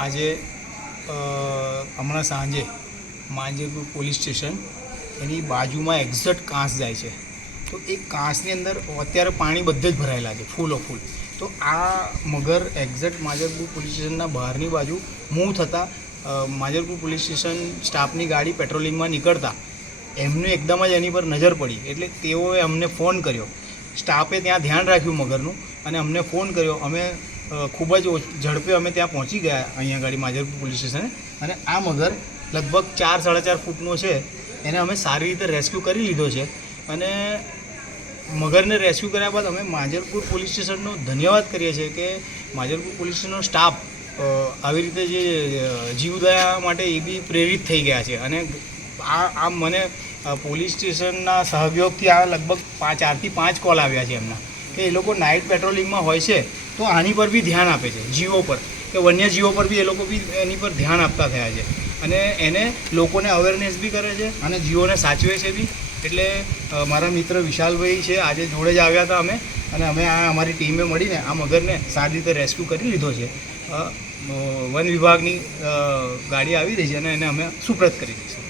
આજે હમણાં સાંજે માંજરપુર પોલીસ સ્ટેશન એની બાજુમાં એક્ઝેક્ટ કાંસ જાય છે. તો એ કાંસની અંદર અત્યારે પાણી બધે જ ભરાયેલા છે ફૂલો ફૂલ તો આ મગર એક્ઝેક્ટ માજરપુર પોલીસ સ્ટેશનના બહારની બાજુ મૂવ થતાં માજરપુર પોલીસ સ્ટેશન સ્ટાફની ગાડી પેટ્રોલિંગમાં નીકળતા, એમને એકદમ જ એની પર નજર પડી. એટલે તેઓએ અમને ફોન કર્યો. સ્ટાફે ત્યાં ધ્યાન રાખ્યું મગરનું અને અમને ફોન કર્યો. અમે ખૂબ જ ઝડપે અમે ત્યાં પહોંચી ગયા અહીંયા આગળ માજરપુર પોલીસ સ્ટેશને. અને આ મગર લગભગ ચાર, સાડા ચાર ફૂટનો છે. એને અમે સારી રીતે રેસ્ક્યુ કરી લીધો છે. અને મગરને રેસ્ક્યુ કર્યા બાદ અમે માજરપુર પોલીસ સ્ટેશનનો ધન્યવાદ કરીએ છીએ કે માજરપુર પોલીસ સ્ટેશનનો સ્ટાફ આવી રીતે જે જીવદયા માટે એ બી પ્રેરિત થઈ ગયા છે. અને આ આ મને પોલીસ સ્ટેશનના સહયોગથી આ લગભગ પાંચ ચારથી પાંચ કોલ આવ્યા છે એમના. કે એ લોકો નાઇટ પેટ્રોલિંગમાં હોય છે. તો આની પર બી ધ્યાન આપે છે, જીવો પર. કે વન્ય જીવો પર બી એ લોકો બી એની પર ધ્યાન આપતા થયા છે. અને એને લોકોને અવેરનેસ બી કરે છે અને જીવોને સાચવે છે બી. એટલે મારા મિત્ર વિશાલભાઈ છે, આજે જોડે જ આવ્યા હતા અમે. અને અમે આ અમારી ટીમે મળીને આ મગરને સારી રીતે રેસ્ક્યુ કરી લીધો છે. વન વિભાગની ગાડી આવી રહી છે અને એને અમે સુપ્રત કરી દઈશું.